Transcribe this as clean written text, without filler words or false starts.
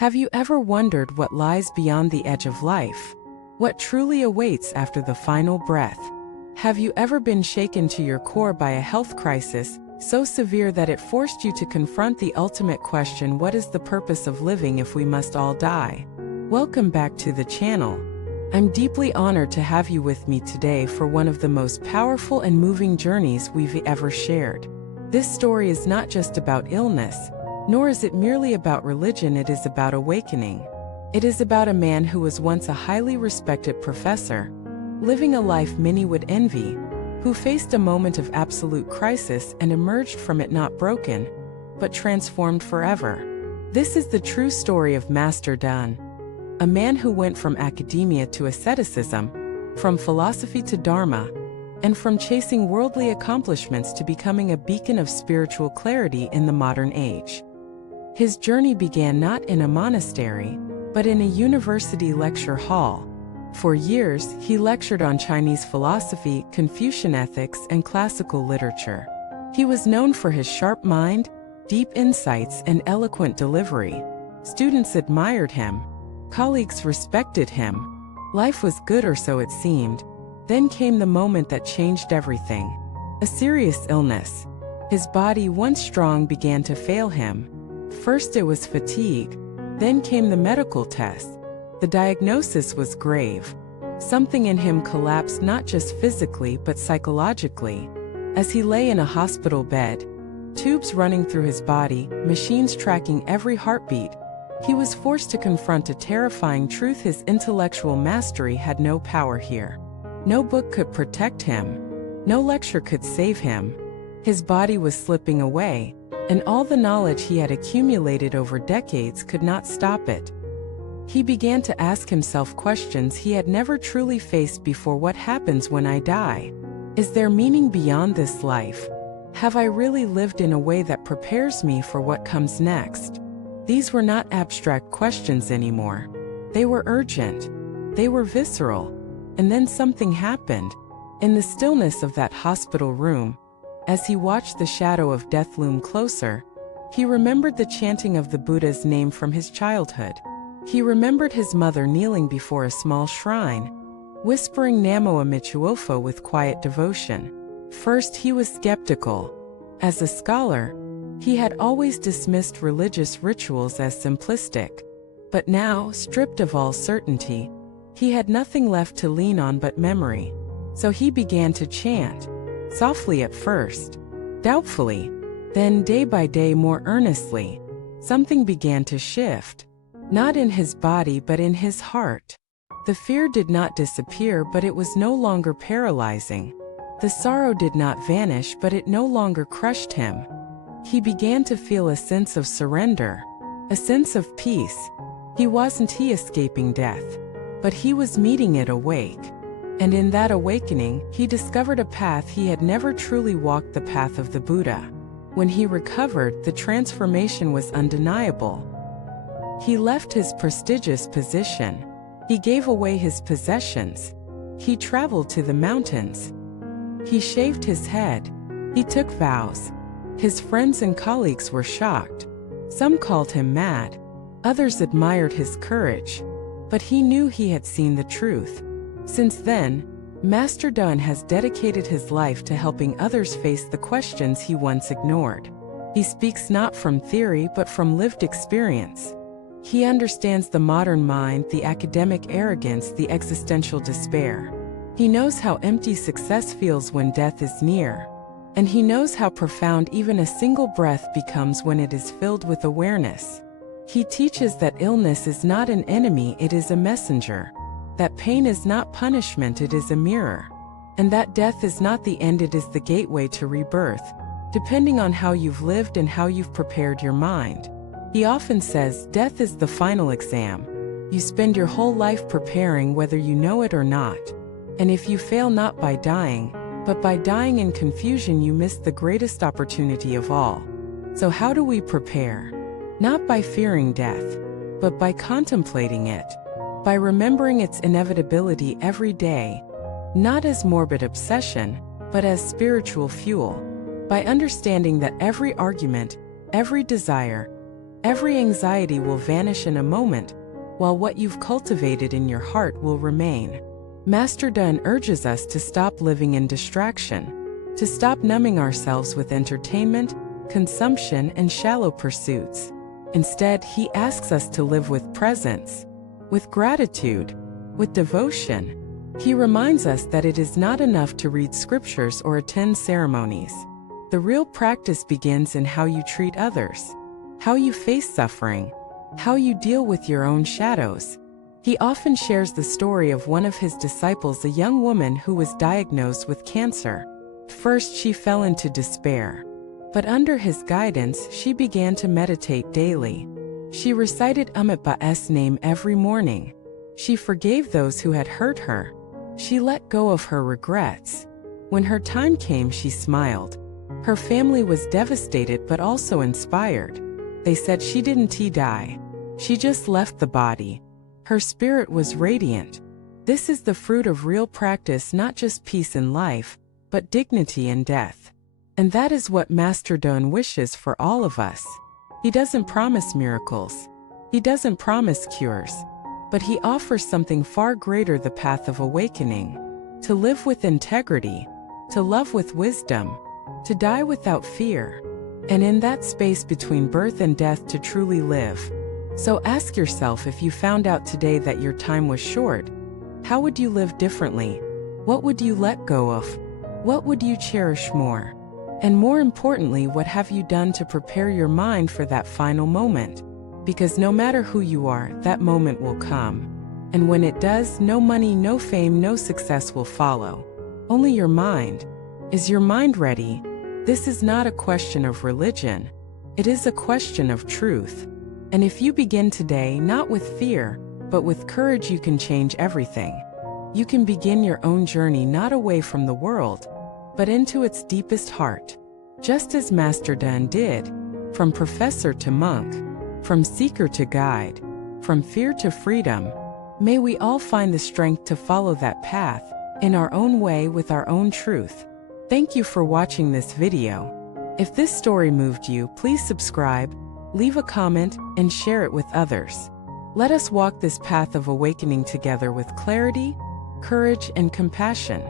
Have you ever wondered what lies beyond the edge of life? What truly awaits after the final breath? Have you ever been shaken to your core by a health crisis, so severe that it forced you to confront the ultimate question: what is the purpose of living if we must all die? Welcome back to the channel. I'm deeply honored to have you with me today for one of the most powerful and moving journeys we've ever shared. This story is not just about illness, nor is it merely about religion. It is about awakening. It is about a man who was once a highly respected professor, living a life many would envy, who faced a moment of absolute crisis and emerged from it not broken, but transformed forever. This is the true story of Master Dan, a man who went from academia to asceticism, from philosophy to dharma, and from chasing worldly accomplishments to becoming a beacon of spiritual clarity in the modern age. His journey began not in a monastery, but in a university lecture hall. For years, he lectured on Chinese philosophy, Confucian ethics, and classical literature. He was known for his sharp mind, deep insights, and eloquent delivery. Students admired him. Colleagues respected him. Life was good, or so it seemed. Then came the moment that changed everything. A serious illness. His body, once strong, began to fail him. First it was fatigue. Then came the medical test. The diagnosis was grave. Something in him collapsed, not just physically but psychologically. As he lay in a hospital bed, tubes running through his body, machines tracking every heartbeat, he was forced to confront a terrifying truth: his intellectual mastery had no power here. No book could protect him. No lecture could save him. His body was slipping away, and all the knowledge he had accumulated over decades could not stop it. He began to ask himself questions he had never truly faced before. What happens when I die? Is there meaning beyond this life? Have I really lived in a way that prepares me for what comes next? These were not abstract questions anymore. They were urgent. They were visceral. And then something happened. In the stillness of that hospital room, as he watched the shadow of death loom closer, he remembered the chanting of the Buddha's name from his childhood. He remembered his mother kneeling before a small shrine, whispering Namo Amichuofo with quiet devotion. First he was skeptical. As a scholar, he had always dismissed religious rituals as simplistic. But now, stripped of all certainty, he had nothing left to lean on but memory. So he began to chant, softly at first, doubtfully, then day by day more earnestly. Something began to shift. Not in his body but in his heart. The fear did not disappear, but it was no longer paralyzing. The sorrow did not vanish, but it no longer crushed him. He began to feel a sense of surrender, a sense of peace. He wasn't escaping death, but he was meeting it awake. And in that awakening, he discovered a path he had never truly walked: the path of the Buddha. When he recovered, the transformation was undeniable. He left his prestigious position. He gave away his possessions. He traveled to the mountains. He shaved his head. He took vows. His friends and colleagues were shocked. Some called him mad. Others admired his courage. But he knew he had seen the truth. Since then, Master Dan has dedicated his life to helping others face the questions he once ignored. He speaks not from theory but from lived experience. He understands the modern mind, the academic arrogance, the existential despair. He knows how empty success feels when death is near. And he knows how profound even a single breath becomes when it is filled with awareness. He teaches that illness is not an enemy, it is a messenger. That pain is not punishment, it is a mirror. And that death is not the end, it is the gateway to rebirth, depending on how you've lived and how you've prepared your mind. He often says, death is the final exam. You spend your whole life preparing, whether you know it or not. And if you fail not by dying, but by dying in confusion, you miss the greatest opportunity of all. So how do we prepare? Not by fearing death, but by contemplating it. By remembering its inevitability every day, not as morbid obsession, but as spiritual fuel. By understanding that every argument, every desire, Every anxiety will vanish in a moment, while what you've cultivated in your heart will remain. Master Dun urges us to stop living in distraction, to stop numbing ourselves with entertainment, consumption, and shallow pursuits. Instead, he asks us to live with presence, with gratitude, with devotion. He reminds us that it is not enough to read scriptures or attend ceremonies. The real practice begins in how you treat others, how you face suffering, how you deal with your own shadows. He often shares the story of one of his disciples, a young woman who was diagnosed with cancer. First, she fell into despair, but under his guidance, she began to meditate daily. She recited Amitabha's name every morning. She forgave those who had hurt her. She let go of her regrets. When her time came, she smiled. Her family was devastated but also inspired. They said she didn't die. She just left the body. Her spirit was radiant. This is the fruit of real practice, not just peace in life, but dignity in death. And that is what Master Dun wishes for all of us. He doesn't promise miracles. He doesn't promise cures. But he offers something far greater: the path of awakening. To live with integrity, to love with wisdom, to die without fear, and in that space between birth and death to truly live. So ask yourself, if you found out today that your time was short, how would you live differently? What would you let go of? What would you cherish more? And more importantly, what have you done to prepare your mind for that final moment? Because no matter who you are, that moment will come. And when it does, no money, no fame, no success will follow. Only your mind. Is your mind ready? This is not a question of religion. It is a question of truth. And if you begin today, not with fear, but with courage, you can change everything. You can begin your own journey, not away from the world, but into its deepest heart. Just as Master Dun did, from professor to monk, from seeker to guide, from fear to freedom. May we all find the strength to follow that path, in our own way, with our own truth. Thank you for watching this video. If this story moved you, please subscribe, leave a comment, and share it with others. Let us walk this path of awakening together with clarity, courage, and compassion.